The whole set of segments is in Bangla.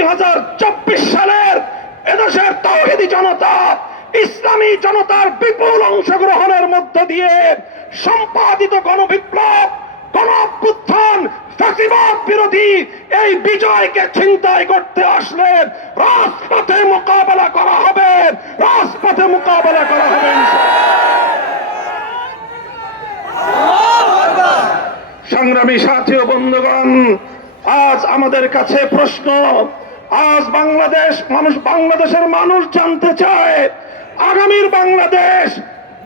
2024 সালের এদেশের তাওহীদি জনতা, ইসলামী জনতার বিপুল অংশগ্রহণের মধ্য দিয়ে সম্পাদিত গণবিপ্লব, গণঅভ্যুত্থান, ফ্যাসিবাদ বিরোধী এই বিজয়কে ছিনতাই করতে আসলে রাজপথে মোকাবেলা করা হবে, রাজপথে মোকাবেলা করা হবে। সংগ্রামী সাথী ও বন্ধুগণ, আজ আমাদের কাছে প্রশ্ন, আজ বাংলাদেশের মানুষ জানতে চায় আগামীর বাংলাদেশ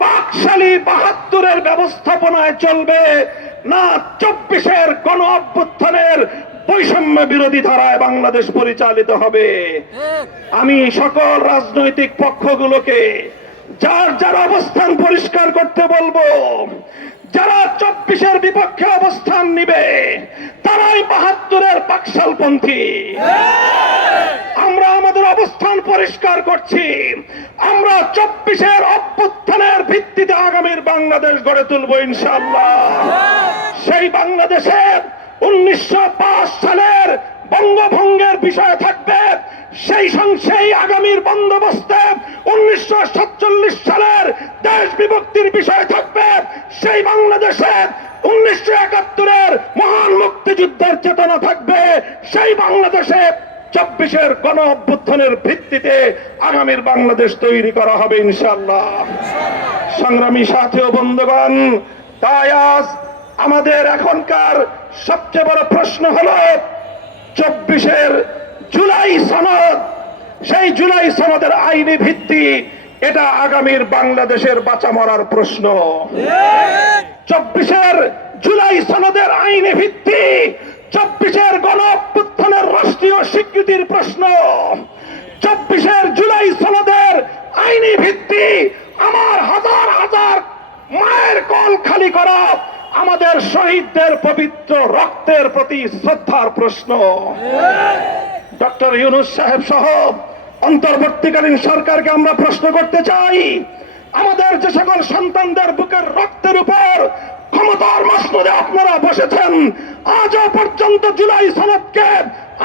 বাকশালী 72-এর ব্যবস্থাপনায় চলবে না 24-এর গণ অভ্যুত্থানের বৈষম্য বিরোধী ধারায় বাংলাদেশ পরিচালিত হবে। আমি সকল রাজনৈতিক পক্ষগুলোকে যার যার অবস্থান পরিষ্কার করতে বলবো। যারা 24-এর বিপক্ষে অবস্থান নিবে তারাই 72-এর বাকশালপন্থী। আমরা আমাদের অবস্থান পরিষ্কার করছি। আমরা 24-এর অভ্যুত্থানের ভিত্তিতে আগামীর বাংলাদেশ গড়ে তুলবো ইনশাআল্লাহ। সেই বাংলাদেশের 1905 সালের বঙ্গভঙ্গের বিষয় থাকবে, সেই আগামীর বন্দোবস্তে 1947 সালের দেশ বিভক্তির বিষয় থাকবে, সেই বাংলাদেশে 1971-এর মহান মুক্তিযুদ্ধের চেতনা থাকবে, সেই বাংলাদেশে 24-এর গণ অভ্যুত্থানের ভিত্তিতে আগামীর বাংলাদেশ তৈরি করা হবে ইনশাআল্লাহ। সংগ্রামী সাথী ও বন্ধুগণ, তাই আজ আমাদের এখনকার সবচেয়ে বড় প্রশ্ন হলো 24-এর জুলাই সনদ, সেই জুলাই সনদের আইনি ভিত্তি, এটা আগামীর বাংলাদেশের বাঁচা মরার প্রশ্ন। 24-এর জুলাই সনদের আইনি ভিত্তি 24-এর গণ অভ্যুত্থানের রাষ্ট্রীয় স্বীকৃতির প্রশ্ন। 24-এর জুলাই সনদের আইনি ভিত্তি আমার হাজার হাজার মায়ের কোল খালি করা আমাদের শহীদদের পবিত্র রক্তের প্রতি শ্রদ্ধার প্রশ্ন। ডক্টর ইউনূস সাহেব সহ অন্তর্বর্তীকালীন সরকারকে আমরা প্রশ্ন করতে চাই, আমাদের যে সকল সন্তানদের বুকের রক্তের উপর ক্ষমতার মসনদে আপনারা বসেছেন, আজও পর্যন্ত জুলাই সনদকে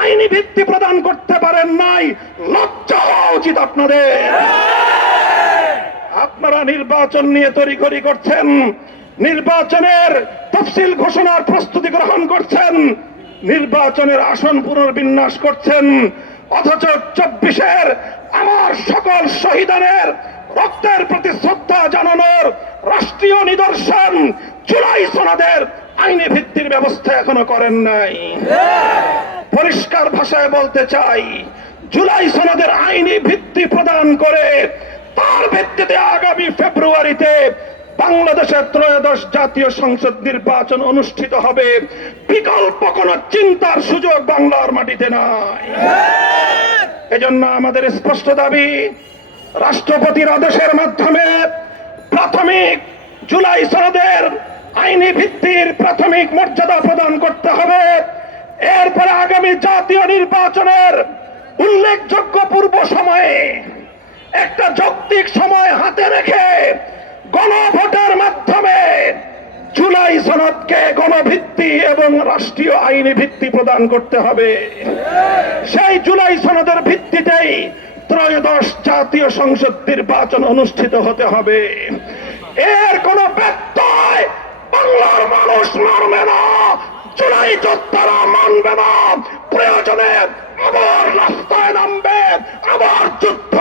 আইনি ভিত্তি প্রদান করতে পারেন নাই। লজ্জা হওয়া উচিত আপনাদের। আপনারা নির্বাচন নিয়ে তড়িঘড়ি করছেন, নির্বাচনের তফসিল ঘোষণার প্রস্তুতি গ্রহণ করছেন, নির্বাচনের আসন পুনর্বিন্যাস করছেন, অথচ 24-এর আমার সকল শহীদানের রক্তের প্রতি শ্রদ্ধা জানানোর রাষ্ট্রীয় নিদর্শন জুলাই সনদের আইনি ভিত্তির ব্যবস্থা এখনো করেন নাই। পরিষ্কার ভাষায় বলতে চাই, জুলাই সনদের আইনি ভিত্তি প্রদান করে তার ভিত্তিতে আগামী ফেব্রুয়ারিতে বাংলাদেশের 13শ জাতীয় সংসদ নির্বাচন অনুষ্ঠিত হবে। বিকল্প কোন চিন্তার সুযোগ বাংলার মাটিতে নাই। এজন্য আমাদের স্পষ্ট দাবি, রাষ্ট্রপতির আদেশের মাধ্যমে প্রাথমিক জুলাই সনদের আইনি ভিত্তির প্রাথমিক মর্যাদা প্রদান করতে হবে। এরপরে আগামী জাতীয় নির্বাচনের উল্লেখযোগ্য পূর্ব সময়ে একটা যৌক্তিক সময় হাতে রেখে গণভোটের মাধ্যমে জুলাই সনদকে গণভিত্তি এবং রাষ্ট্রীয় আইনি ভিত্তি প্রদান করতে হবে। সেই জুলাই সনদের ভিত্তিতেই 13শ জাতীয় সংসদ নির্বাচন অনুষ্ঠিত হতে হবে। এর কোন ব্যত্যয় বাংলার মানুষ মানবে না, জুলাই যোদ্ধারা মানবে না। প্রয়োজনে আবার রাস্তায় নামবে, আবার যুদ্ধ